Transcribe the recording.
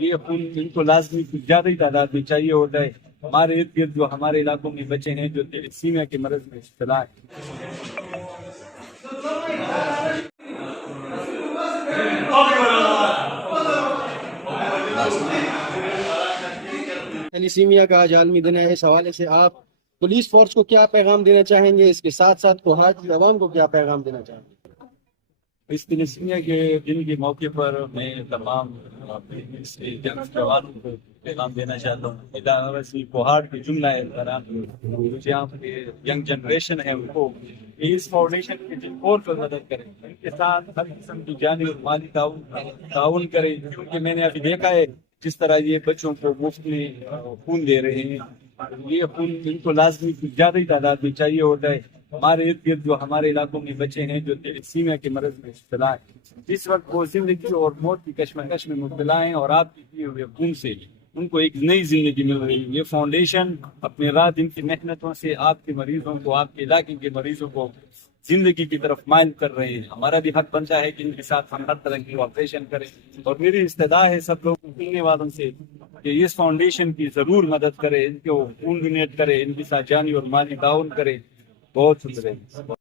یہ خون ان کو لازمی کچھ زیادہ ہی تعداد میں چاہیے ہوتا ہے. ہمارے ارد گرد جو ہمارے علاقوں میں بچے ہیں جو تیلیسیمیا کے مرض میں مبتلا ہیں. تھیلیسیمیا کا آج عالمی دن ہے، اس حوالے سے آپ پولیس فورس کو کیا پیغام دینا چاہیں گے؟ اس کے ساتھ ساتھ کوہاٹ کی عوام کو کیا پیغام دینا چاہیں گے؟ اس تیلیسیمیا کے دن کے موقع پر میں تمام جوانوں کو پیغام دینا چاہتا ہوں. کوہاٹ کے جملہ جہاں پہ ینگ جنریشن ہے ان کو اس فاؤنڈیشن کے جن اور پر مدد کریں، ان کے ساتھ ہر قسم کی جانی اور مالی تعاون کریں، کیونکہ میں نے ابھی دیکھا ہے جس طرح یہ بچوں کو مفت میں خون دے رہے ہیں. یہ خون ان کو لازمی کچھ زیادہ ہی تعداد میں چاہیے ہوتا ہے. ہمارے ارد گرد جو ہمارے علاقوں میں بچے ہیں جو تیلیسیمیا کے مرض میں مبتلا ہیں، جس وقت وہ زندگی اور موت کی کشمکش میں مبتلا ہیں، اور آپ کے دیے ہوئے خون سے ان کو ایک نئی زندگی مل رہی ہے. یہ فاؤنڈیشن اپنے رات دن کی محنتوں سے آپ کے مریضوں کو، آپ کے علاقے کے مریضوں کو زندگی کی طرف مائل کر رہے ہیں. ہمارا بھی حق بنتا ہے کہ ان کے ساتھ ہم ہر طرح کی کوآپریشن کریں، اور میری استدعا ہے سب لوگ سننے والوں سے کہ اس فاؤنڈیشن کی ضرور مدد کرے، ان کو خون ڈونیٹ کرے، ان کے ساتھ جانی اور مالی تعاون کرے. بہت شکریہ.